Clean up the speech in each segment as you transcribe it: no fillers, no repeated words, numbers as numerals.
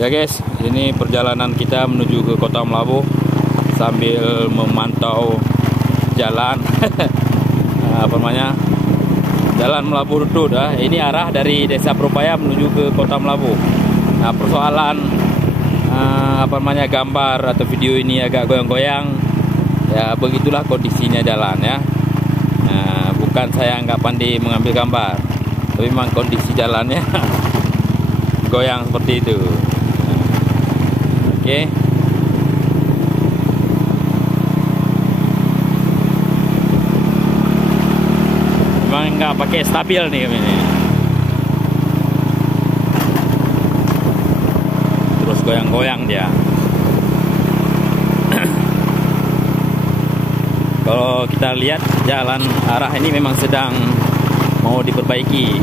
Ya guys, ini perjalanan kita menuju ke Kota Melabuh sambil memantau jalan apa namanya, Jalan Melabuh Rutut. Ini arah dari Desa Perupaya menuju ke Kota Melabuh. Nah, persoalan apa namanya, gambar atau video ini agak goyang-goyang, ya begitulah kondisinya jalan ya. Nah, bukan saya nggak pandai mengambil gambar, tapi memang kondisi jalannya goyang seperti itu. Oke. Memang nggak pakai stabil nih ini. Terus goyang-goyang dia. Kalau kita lihat jalan arah ini memang sedang mau diperbaiki.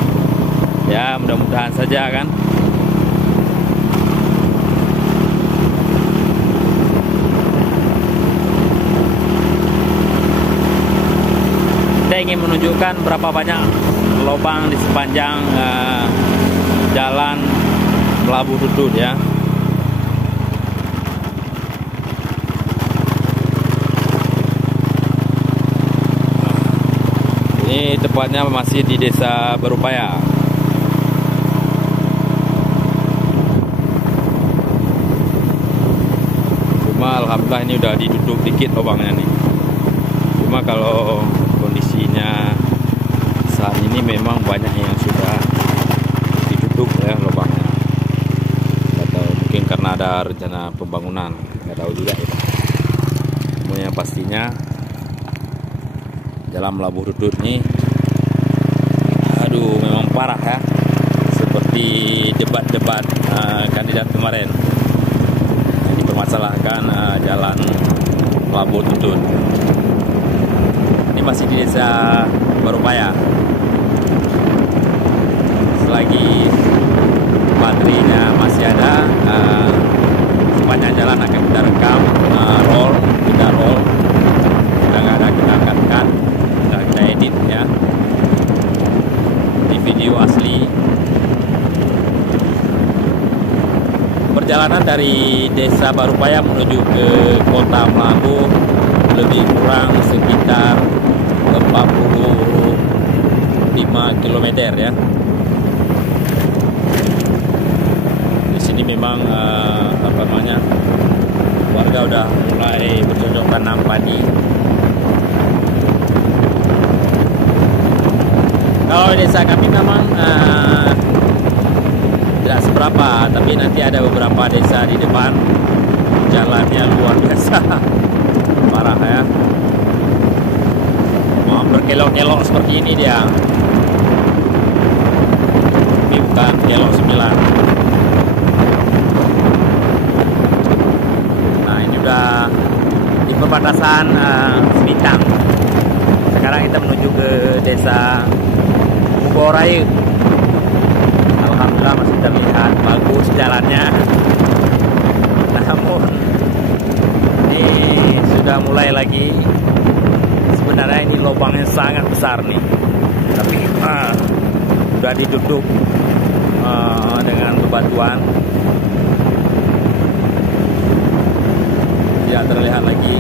Ya, mudah-mudahan saja kan. Kita ingin menunjukkan berapa banyak lubang di sepanjang jalan Melabuh Rutut ya. Ini tepatnya masih di Desa Perupaya. Cuma alhamdulillah ini udah ditutup dikit lubangnya nih. Cuma kalau kondisinya saat ini memang banyak yang sudah ditutup ya lubangnya. Atau mungkin karena ada rencana pembangunan, nggak tahu juga ya. Yang pastinya Jalan Melabuh Rutut ini, aduh, memang parah ya, seperti debat-debat kandidat kemarin yang dipermasalahkan Jalan Melabuh Rutut. Ini masih di Desa Perupaya. Selagi baterainya masih ada, sepanjang jalan akan kita rekam, kita roll, kita nggak ada, kita angkat, kita edit ya. Di video asli. Perjalanan dari Desa Perupaya menuju ke Kota Melabuh lebih kurang sekitar 45 km ya. Di sini memang apa namanya, warga udah mulai bercocok tanam padi. Kalau desa kami memang tidak seberapa, tapi nanti ada beberapa desa di depan jalannya luar biasa parah ya. Mau berkelok-kelok seperti ini dia. Ini bukan kelok 9. Nah, ini udah di perbatasan Semitang. Sekarang kita menuju ke Desa Mugorayu. Alhamdulillah masih terlihat bagus jalannya. Namun ini sudah mulai lagi. Sebenarnya ini lubangnya sangat besar nih, tapi sudah ditutup dengan bebatuan. Tidak terlihat lagi.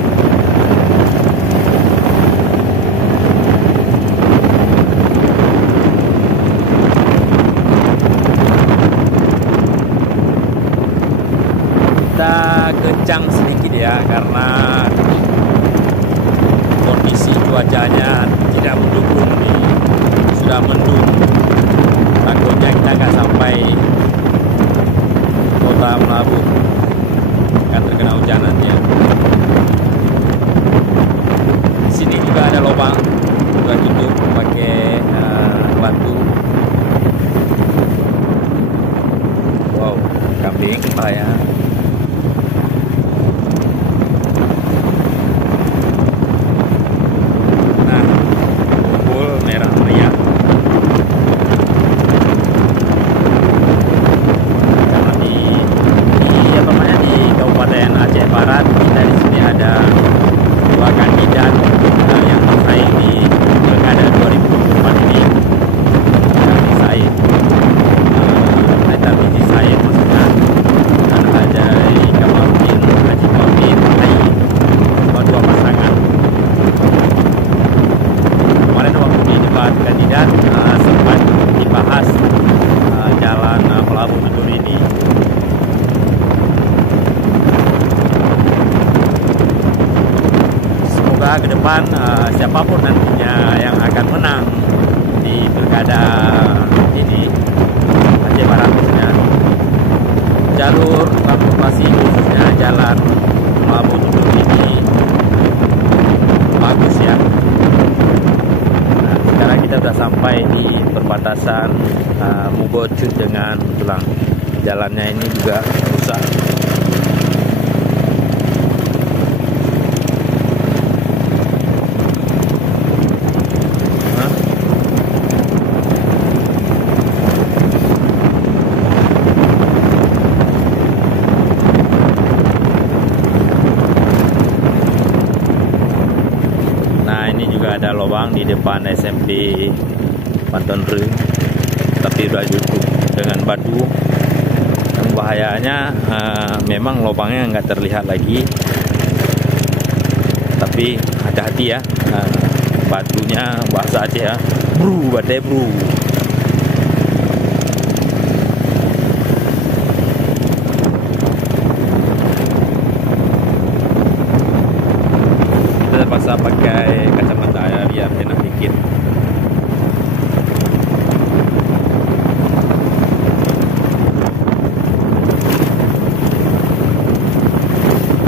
Kita kencang sedikit ya, karena kondisi cuacanya tidak mendukung nih. Sudah mendung, takutnya kita nggak sampai Kota Melabuh, akan terkena hujan nanti ya. Di sini juga ada lubang, sudah tutup pakai batu. Wow, kambing lah ya. ke depan siapapun nantinya yang akan menang di pilkada ini Aceh Barat khususnya, jalur transportasi khususnya jalan Melabu Tudul ini bagus ya. Nah, sekarang kita sudah sampai di perbatasan Mugocut dengan Tulang. Jalannya ini juga rusak. Ada lubang di depan SMP Panton Ru, tapi sudah ditutup dengan batu. Dan bahayanya memang lubangnya nggak terlihat lagi, tapi hati-hati ya, batunya bahasa Aceh ya, bru, badai bru. Kita terpaksa pakai kacamata ya biar enak dikit.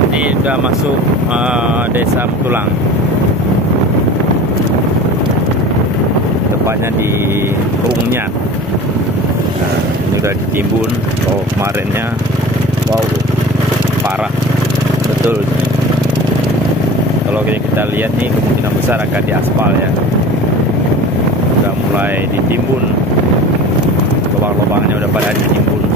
Ini udah masuk desa Tulang. Tepatnya di Rungnyat. Nah, ini udah ditimbun. Kalau kemarinnya, wow, parah, betul. Kalau kita lihat nih, kemungkinan besar akan diaspal ya. Udah mulai ditimbun, lubang-lubangnya udah pada ditimbun.